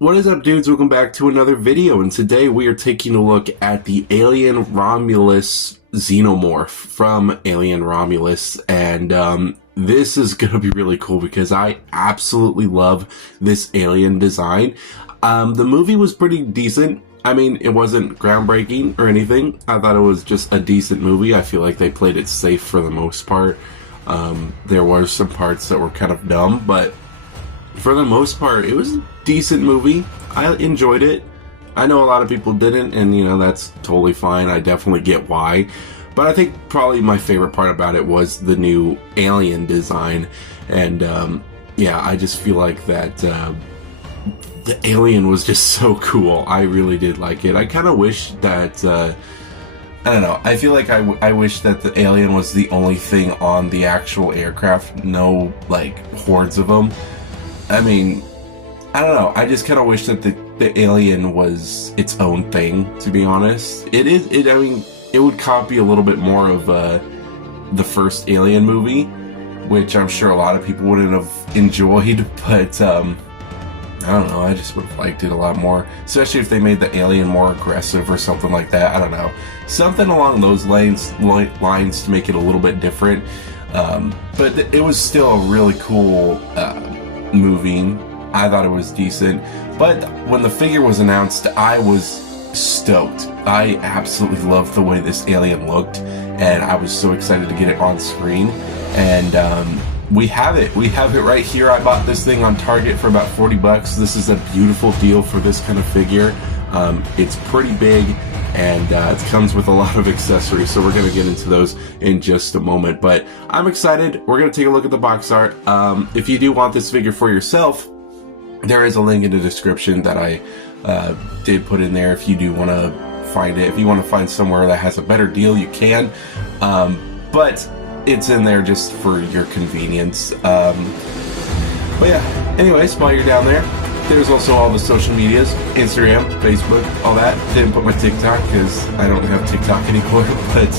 What is up, dudes? Welcome back to another video, and today we are taking a look at the Alien Romulus Xenomorph from Alien Romulus, and this is going to be really cool because I absolutely love this alien design. The movie was pretty decent. I mean, it wasn't groundbreaking or anything. I thought it was just a decent movie. I feel like they played it safe for the most part. There were some parts that were kind of dumb, but for the most part, it was a decent movie. I enjoyed it. I know a lot of people didn't, and you know, that's totally fine. I definitely get why. But I think probably my favorite part about it was the new alien design. And yeah, I just feel like that the alien was just so cool. I really did like it. I kind of wish that I don't know. I feel like I wish that the alien was the only thing on the actual aircraft. No, like, hordes of them. I mean, I don't know. I just kind of wish that the alien was its own thing, to be honest. I mean, it would copy a little bit more of the first Alien movie, which I'm sure a lot of people wouldn't have enjoyed, but I don't know. I just would have liked it a lot more, especially if they made the alien more aggressive or something like that. I don't know. Something along those lines to make it a little bit different. But it was still a really cool movie. I thought it was decent, but when the figure was announced, I was stoked. I absolutely loved the way this alien looked, and I was so excited to get it on screen. And we have it right here. I bought this thing on Target for about 40 bucks. This is a beautiful deal for this kind of figure. It's pretty big, and it comes with a lot of accessories, so we're going to get into those in just a moment. But I'm excited. We're going to take a look at the box art. If you do want this figure for yourself, there is a link in the description that I did put in there if you do want to find it. If you want to find somewhere that has a better deal, you can. But it's in there just for your convenience. But yeah, anyways, while you're down there, there's also all the social medias, Instagram, Facebook, all that. Didn't put my TikTok because I don't have TikTok anymore, but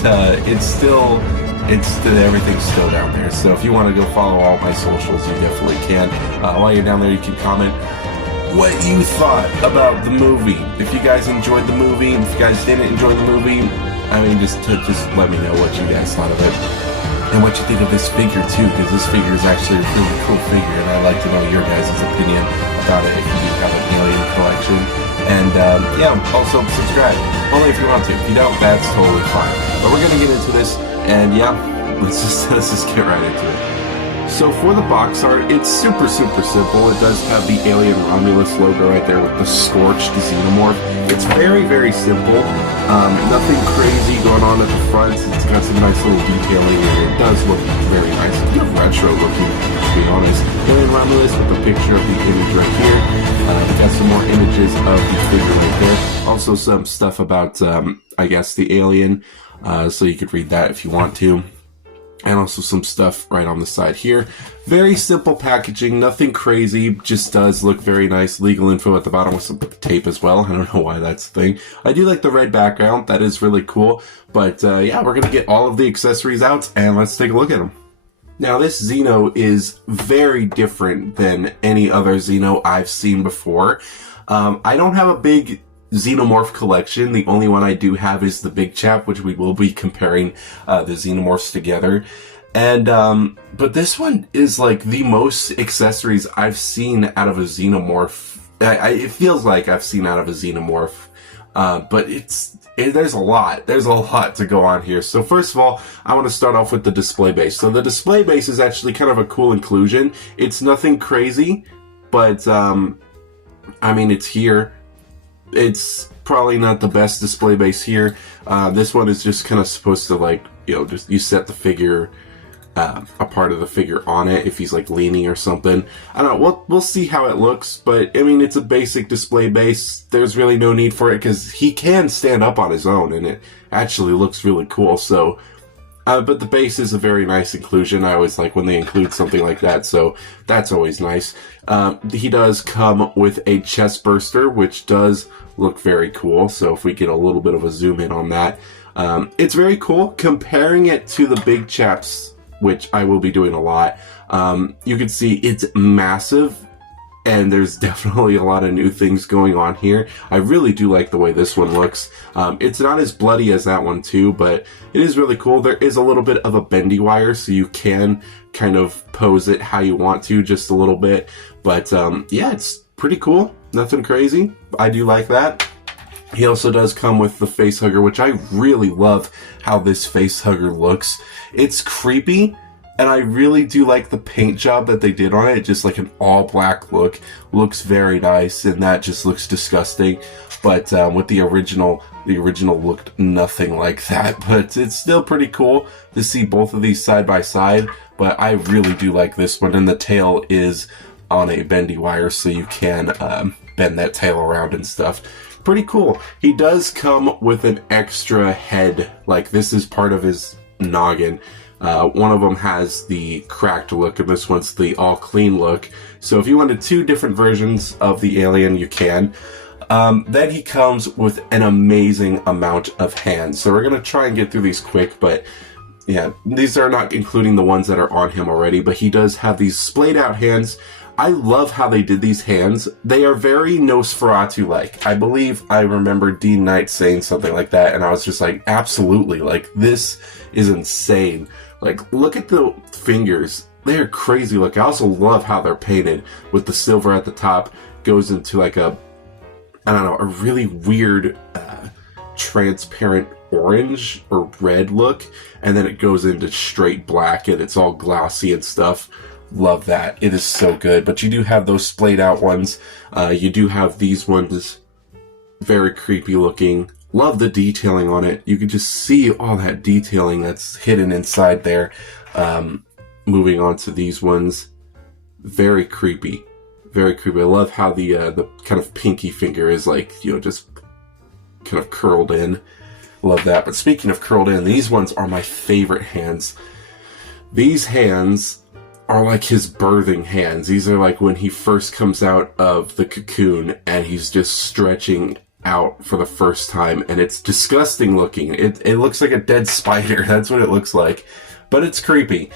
everything's still down there. So if you want to go follow all my socials, you definitely can. While you're down there, you can comment what you thought about the movie. If you guys enjoyed the movie, if you guys didn't enjoy the movie, I mean, just let me know what you guys thought of it. And what you think of this figure too, because this figure is actually a really cool figure, and I'd like to know your guys' opinion about it if you do have an alien collection. And yeah, also subscribe, only if you want to. If you don't, that's totally fine. But we're gonna get into this, and yeah, let's just get right into it. So for the box art, it's super simple. It does have the Alien Romulus logo right there with the Scorched Xenomorph. It's very simple. Nothing crazy going on at the front. It's got some nice little detailing, and it does look very nice. It's kind of retro looking, to be honest. Alien Romulus with a picture of the image right here. We've got some more images of the figure right there. Also some stuff about, I guess, the alien. So you could read that if you want to. And also some stuff right on the side here. Very simple packaging, nothing crazy, just does look very nice. Legal info at the bottom with some tape as well. I don't know why that's the thing. I do like the red background, that is really cool. But yeah, we're gonna get all of the accessories out and let's take a look at them. Now this Xeno is very different than any other Xeno I've seen before. I don't have a big Xenomorph collection. The only one I do have is the big chap, which we will be comparing the Xenomorphs together. And but this one is like the most accessories I've seen out of a Xenomorph. It feels like I've seen out of a Xenomorph, but there's a lot. There's a lot to go on here. So first of all, I want to start off with the display base. So the display base is actually kind of a cool inclusion. It's nothing crazy, but I mean, it's here. It's probably not the best display base here. This one is just kind of supposed to, like, you know, just you set the figure, a part of the figure on it if he's like leaning or something. I don't know. We'll see how it looks, but I mean, it's a basic display base. There's really no need for it because he can stand up on his own, and it actually looks really cool. So, but the base is a very nice inclusion. I always like when they include something like that, so that's always nice. He does come with a chest burster, which does look very cool. So if we get a little bit of a zoom in on that, it's very cool. Comparing it to the big chaps, which I will be doing a lot, you can see it's massive and there's definitely a lot of new things going on here. I really do like the way this one looks. It's not as bloody as that one too, but it is really cool. There is a little bit of a bendy wire, so you can kind of pose it how you want to, just a little bit. But yeah, it's pretty cool. Nothing crazy. I do like that. He also does come with the face hugger, which I really love how this face hugger looks. It's creepy, and I really do like the paint job that they did on it. Just like an all black look. Looks very nice, and that just looks disgusting. But with the original looked nothing like that. But it's still pretty cool to see both of these side by side. But I really do like this one, and the tail is on a bendy wire, so you can bend that tail around and stuff. Pretty cool. He does come with an extra head, like this is part of his noggin. One of them has the cracked look, and this one's the all clean look. So if you wanted two different versions of the alien, you can. Then he comes with an amazing amount of hands. So we're going to try and get through these quick, but yeah, these are not including the ones that are on him already, but he does have these splayed out hands. I love how they did these hands. They are very Nosferatu-like. I believe I remember Dean Knight saying something like that, and I was just like, absolutely, like, this is insane. Like, look at the fingers. They're crazy looking. I also love how they're painted with the silver at the top. Goes into like a, I don't know, a really weird transparent orange or red look, and then it goes into straight black, and it's all glossy and stuff. Love that. It is so good. But you do have those splayed out ones. You do have these ones, very creepy looking. Love the detailing on it. You can just see all that detailing that's hidden inside there. Moving on to these ones, very creepy. Very creepy. I love how the kind of pinky finger is like, you know, just kind of curled in. Love that. But speaking of curled in, these ones are my favorite hands. These hands are like his birthing hands. These are like when he first comes out of the cocoon and he's just stretching out for the first time, and it's disgusting looking. It looks like a dead spider. That's what it looks like. But it's creepy.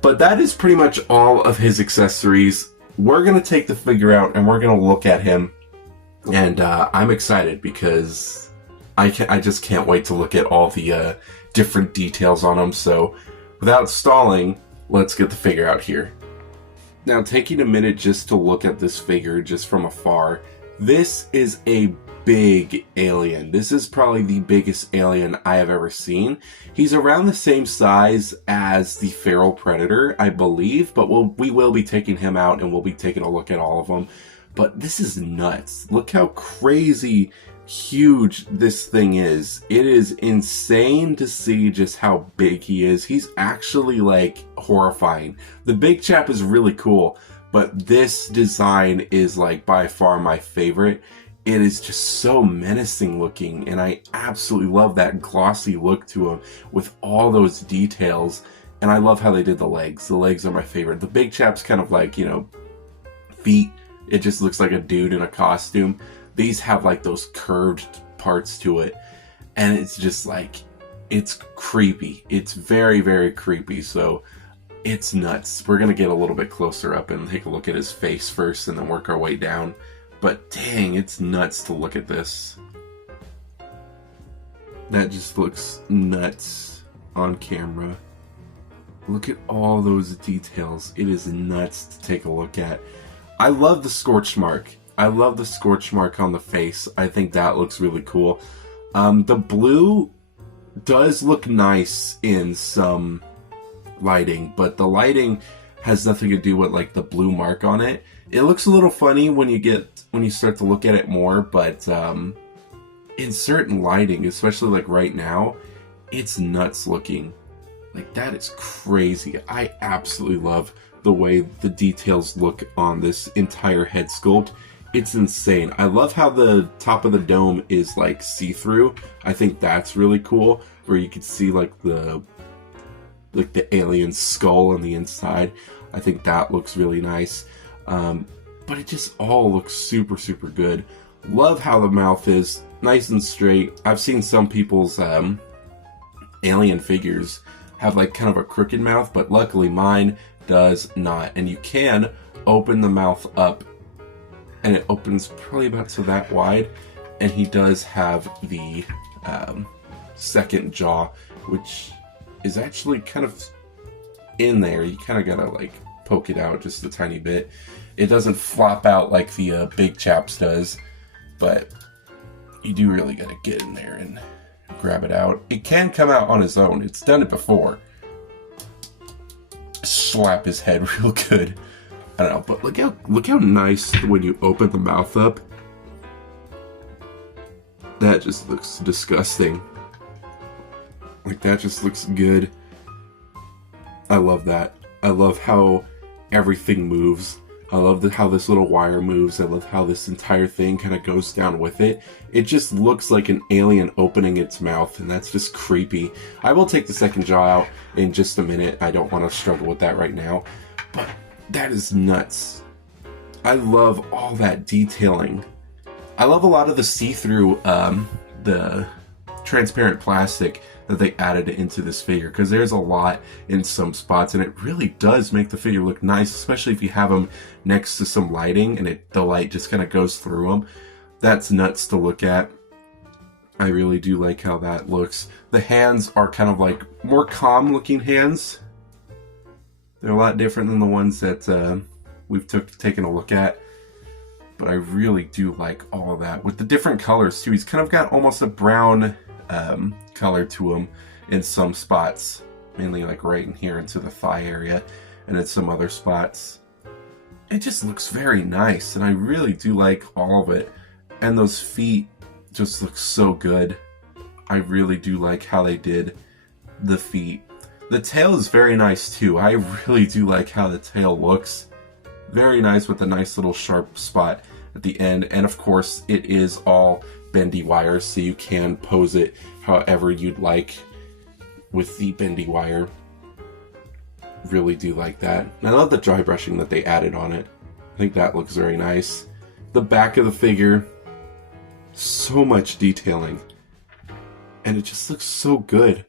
But that is pretty much all of his accessories. We're going to take the figure out and we're going to look at him. And I'm excited because I just can't wait to look at all the different details on him. So without stalling, let's get the figure out here. Now, taking a minute just to look at this figure just from afar, this is a big alien. This is probably the biggest alien I have ever seen. He's around the same size as the feral predator, I believe, but we will be taking him out and we'll be taking a look at all of them. But this is nuts. Look how crazy huge this thing is. It is insane to see just how big he is. He's actually like horrifying. The big chap is really cool, but this design is like by far my favorite. It is just so menacing looking, and I absolutely love that glossy look to him with all those details. And I love how they did the legs. The legs are my favorite. The big chap's kind of like, you know, feet. It just looks like a dude in a costume. These have like those curved parts to it, and it's just like, it's creepy. It's very, very creepy. So it's nuts. We're going to get a little bit closer up and take a look at his face first and then work our way down. But dang, it's nuts to look at this. That just looks nuts on camera. Look at all those details. It is nuts to take a look at. I love the Scorched mark. I love the Scorched mark on the face. I think that looks really cool. The blue does look nice in some lighting, but the lighting has nothing to do with like the blue mark on it. It looks a little funny when you start to look at it more, but in certain lighting, especially like right now, it's nuts looking. Like, that is crazy. I absolutely love the way the details look on this entire head sculpt. It's insane. I love how the top of the dome is like see-through. I think that's really cool, where you can see like the alien skull on the inside. I think that looks really nice. But it just all looks super, super good. Love how the mouth is nice and straight. I've seen some people's alien figures have like kind of a crooked mouth, but luckily mine does not. And you can open the mouth up and it opens probably about so that wide, and he does have the second jaw, which is actually kind of in there. You kind of gotta like poke it out just a tiny bit. It doesn't flop out like the big chaps does, but you do really gotta get in there and grab it out. It can come out on its own. It's done it before. Slap his head real good. I don't know, but look how nice when you open the mouth up. That just looks disgusting. Like, that just looks good. I love that. I love how everything moves. I love how this little wire moves. I love how this entire thing kind of goes down with it. It just looks like an alien opening its mouth, and that's just creepy. I will take the second jaw out in just a minute. I don't want to struggle with that right now. But that is nuts. I love all that detailing. I love a lot of the see-through, the transparent plastic that they added into this figure, because there's a lot in some spots, and it really does make the figure look nice, especially if you have them next to some lighting and the light just kind of goes through them. That's nuts to look at. I really do like how that looks. The hands are kind of like more calm looking hands. They're a lot different than the ones that we've taken a look at. But I really do like all of that. With the different colors too, he's kind of got almost a brown color to him in some spots. Mainly like right in here into the thigh area and in some other spots. It just looks very nice, and I really do like all of it. And those feet just look so good. I really do like how they did the feet. The tail is very nice too. I really do like how the tail looks. Very nice with a nice little sharp spot at the end. And of course, it is all bendy wire, so you can pose it however you'd like with the bendy wire. Really do like that. And I love the dry brushing that they added on it. I think that looks very nice. The back of the figure, so much detailing. And it just looks so good.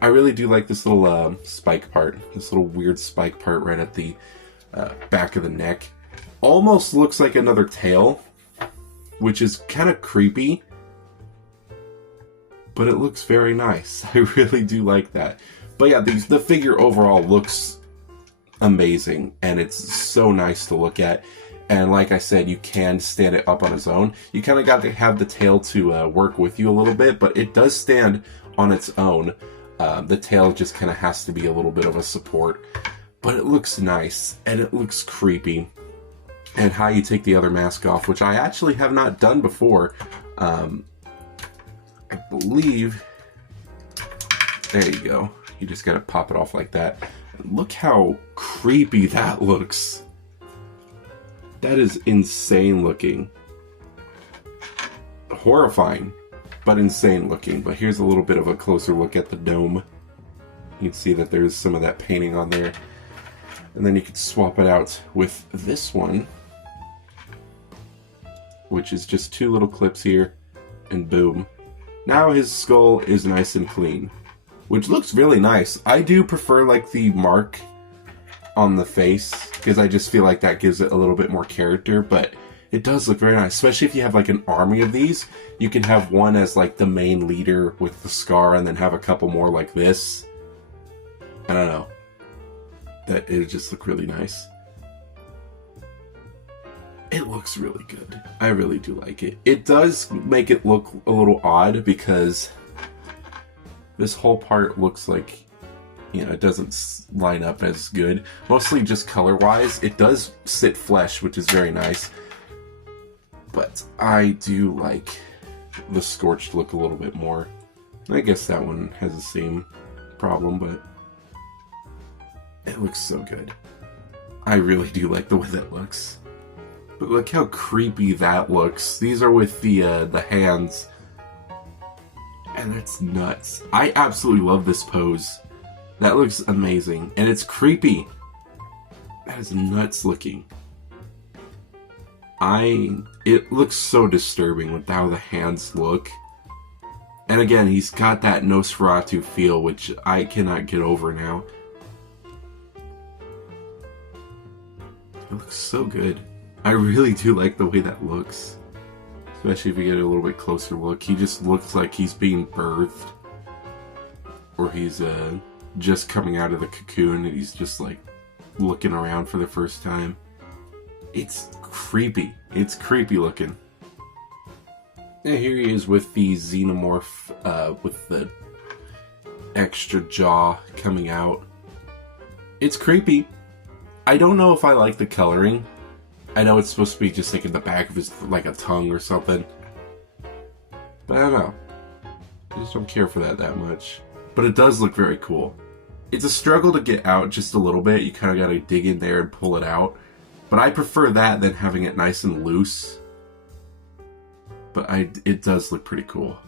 I really do like this little spike part. This little weird spike part right at the back of the neck. Almost looks like another tail, which is kind of creepy. But it looks very nice. I really do like that. But yeah, the figure overall looks amazing, and it's so nice to look at. And like I said, you can stand it up on its own. You kind of got to have the tail to work with you a little bit, but it does stand on its own. The tail just kind of has to be a little bit of a support. But it looks nice, and it looks creepy. And how you take the other mask off, which I actually have not done before. I believe... There you go. You just gotta pop it off like that. Look how creepy that looks. That is insane looking. Horrifying, but insane looking. But here's a little bit of a closer look at the dome. You can see that there's some of that painting on there. And then you could swap it out with this one, which is just two little clips here, and boom. Now his skull is nice and clean, which looks really nice. I do prefer like the mark on the face, because I just feel like that gives it a little bit more character, but it does look very nice, especially if you have like an army of these. You can have one as like the main leader with the scar, and then have a couple more like this. I don't know. That it just look really nice. It looks really good. I really do like it. It does make it look a little odd, because this whole part looks like, you know, it doesn't line up as good. Mostly just color-wise. It does sit flesh, which is very nice. But I do like the Scorched look a little bit more. I guess that one has the same problem, but it looks so good. I really do like the way that looks. But look how creepy that looks. These are with the hands. And that's nuts. I absolutely love this pose. That looks amazing. And it's creepy. That is nuts looking. It looks so disturbing with how the hands look. And again, he's got that Nosferatu feel, which I cannot get over now. It looks so good. I really do like the way that looks. Especially if you get a little bit closer look. He just looks like he's being birthed. Or he's just coming out of the cocoon and he's just like looking around for the first time. It's creepy. It's creepy looking. And here he is with the Xenomorph with the extra jaw coming out. It's creepy. I don't know if I like the coloring. I know it's supposed to be just like in the back of his, like a tongue or something. But I don't know. I just don't care for that much. But it does look very cool. It's a struggle to get out just a little bit. You kind of got to dig in there and pull it out. But I prefer that than having it nice and loose. But it does look pretty cool.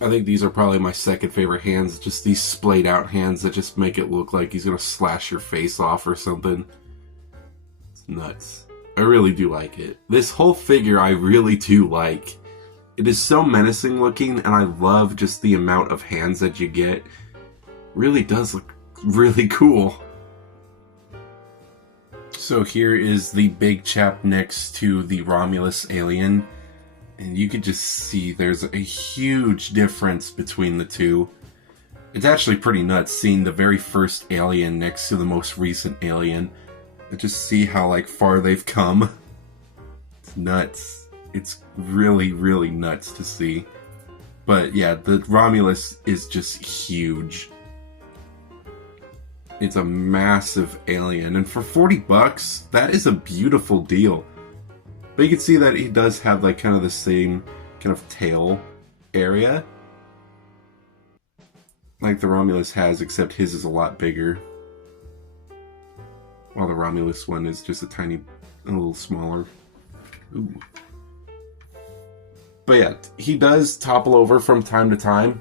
I think these are probably my second favorite hands. Just these splayed out hands that just make it look like he's going to slash your face off or something. It's nuts. I really do like it. This whole figure I really do like. It is so menacing looking, and I love just the amount of hands that you get. Really does look really cool. So here is the big chap next to the Romulus alien. And you can just see there's a huge difference between the two. It's actually pretty nuts seeing the very first alien next to the most recent alien. And just see how like far they've come. It's nuts. It's really, really nuts to see. But yeah, the Romulus is just huge. It's a massive alien. And for $40, that is a beautiful deal. But you can see that he does have like kind of the same kind of tail area. Like the Romulus has, except his is a lot bigger. While the Romulus one is just a little smaller. Ooh. But yeah, he does topple over from time to time.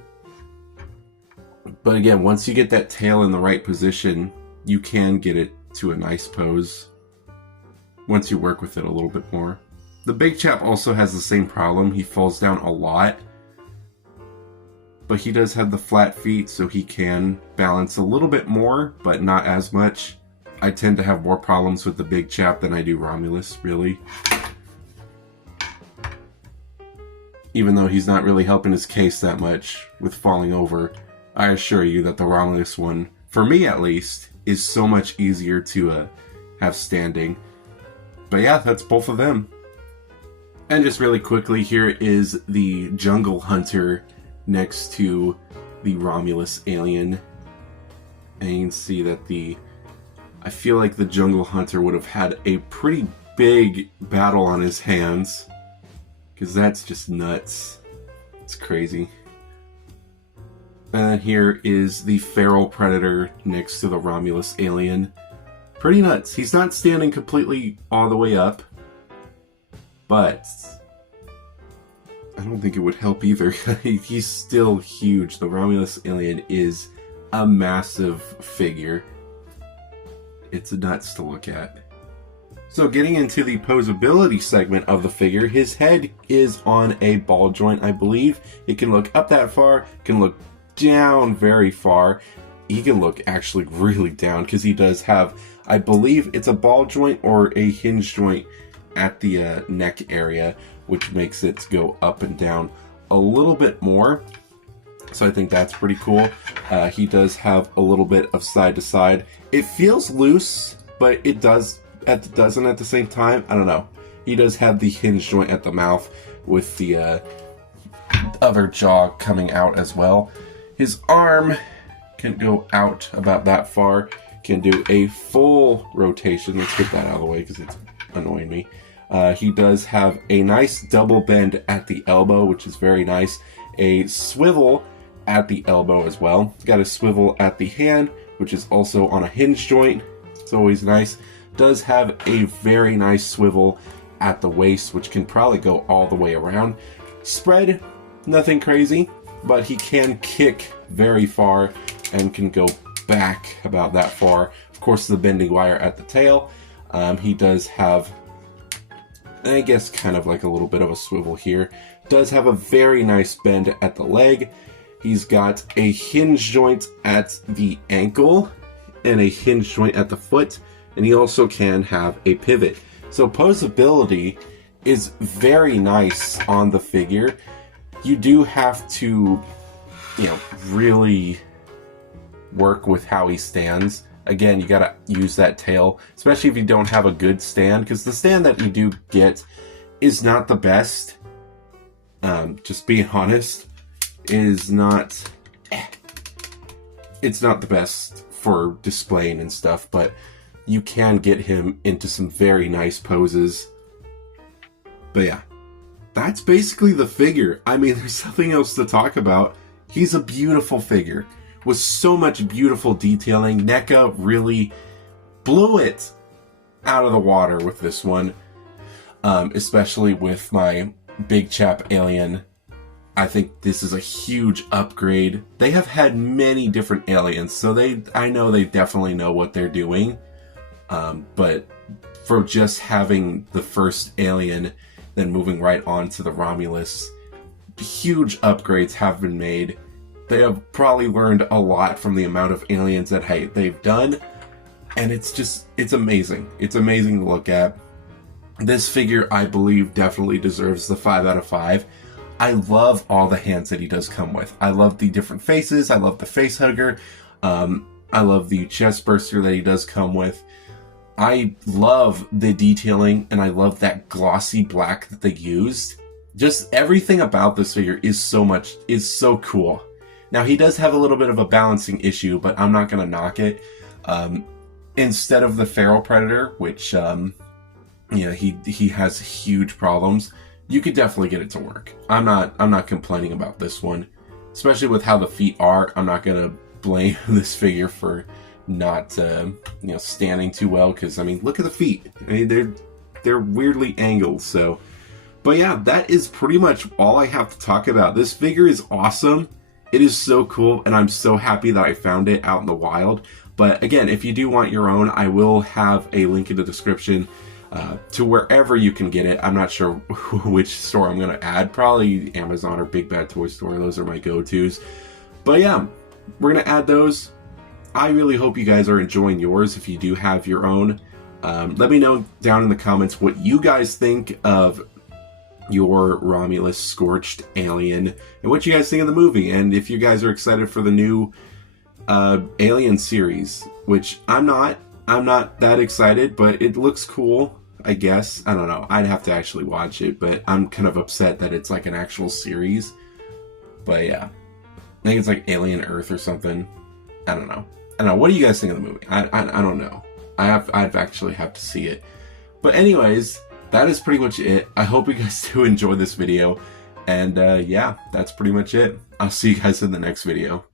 But again, once you get that tail in the right position, you can get it to a nice pose. Once you work with it a little bit more. The big chap also has the same problem. He falls down a lot. But he does have the flat feet, so he can balance a little bit more, but not as much. I tend to have more problems with the big chap than I do Romulus, really. Even though he's not really helping his case that much with falling over, I assure you that the Romulus one, for me at least, is so much easier to have standing. But yeah, that's both of them. And just really quickly, here is the Jungle Hunter next to the Romulus alien. And you can see that I feel like the Jungle Hunter would have had a pretty big battle on his hands. Because that's just nuts. It's crazy. And then here is the Feral Predator next to the Romulus alien. Pretty nuts. He's not standing completely all the way up. But I don't think it would help either. He's still huge. The Romulus alien is a massive figure. It's nuts to look at. So getting into the posability segment of the figure, his head is on a ball joint, I believe. It can look up that far, can look down very far. He can look actually really down because he does have, I believe it's a ball joint or a hinge joint at the neck area, which makes it go up and down a little bit more. So I think that's pretty cool. He does have a little bit of side to side. It feels loose, but it doesn't at the same time. I don't know. He does have the hinge joint at the mouth with the other jaw coming out as well. His arm can go out about that far. Can do a full rotation. Let's get that out of the way because it's annoying me. He does have a nice double bend at the elbow, which is very nice. A swivel at the elbow as well. He's got a swivel at the hand, which is also on a hinge joint. It's always nice. Does have a very nice swivel at the waist, which can probably go all the way around. Spread, nothing crazy, but he can kick very far and can go back about that far. Of course, the bending wire at the tail. He does have, I guess, kind of like a little bit of a swivel here. Does have a very nice bend at the leg. He's got a hinge joint at the ankle and a hinge joint at the foot. And he also can have a pivot. So posability is very nice on the figure. You do have to, you know, really work with how he stands. Again, you gotta use that tail, especially if you don't have a good stand, because the stand that you do get is not the best. Just being honest, is not... It's not the best for displaying and stuff, but you can get him into some very nice poses. But yeah, that's basically the figure. I mean, there's nothing else to talk about. He's a beautiful figure with so much beautiful detailing. Neca really blew it out of the water with this one, especially with my big chap alien. I think this is a huge upgrade. They have had many different aliens, so I know they definitely know what they're doing. But for just having the first alien, then moving right on to the Romulus, huge upgrades have been made. They have probably learned a lot from the amount of aliens that they've done, and it's amazing. It's amazing to look at. This figure, I believe, definitely deserves the 5 out of 5. I love all the hands that he does come with. I love the different faces. I love the face hugger. I love the chest burster that he does come with. I love the detailing, and I love that glossy black that they used. Just everything about this figure is so cool. Now, he does have a little bit of a balancing issue, but I'm not going to knock it. Instead of the Feral Predator, which, you know, he has huge problems, you could definitely get it to work. I'm not complaining about this one, especially with how the feet are. I'm not gonna blame this figure for not you know, standing too well, because I mean, look at the feet. I mean, they're weirdly angled. So, but yeah, that is pretty much all I have to talk about. This figure is awesome. It is so cool, and I'm so happy that I found it out in the wild. But again, if you do want your own, I will have a link in the description to wherever you can get it. I'm not sure which store I'm going to add. Probably Amazon or Big Bad Toy Store. Those are my go-tos. But yeah, we're going to add those. I really hope you guys are enjoying yours if you do have your own. Let me know down in the comments what you guys think of your Romulus Scorched alien and what you guys think of the movie, and if you guys are excited for the new Alien series, which I'm not that excited, but it looks cool, I guess. I don't know. I'd have to actually watch it, but I'm kind of upset that it's like an actual series. But yeah, I think it's like Alien Earth or something. I don't know. What do you guys think of the movie? I don't know. I'd actually have to see it. But anyways, that is pretty much it. I hope you guys do enjoy this video. And yeah, that's pretty much it. I'll see you guys in the next video.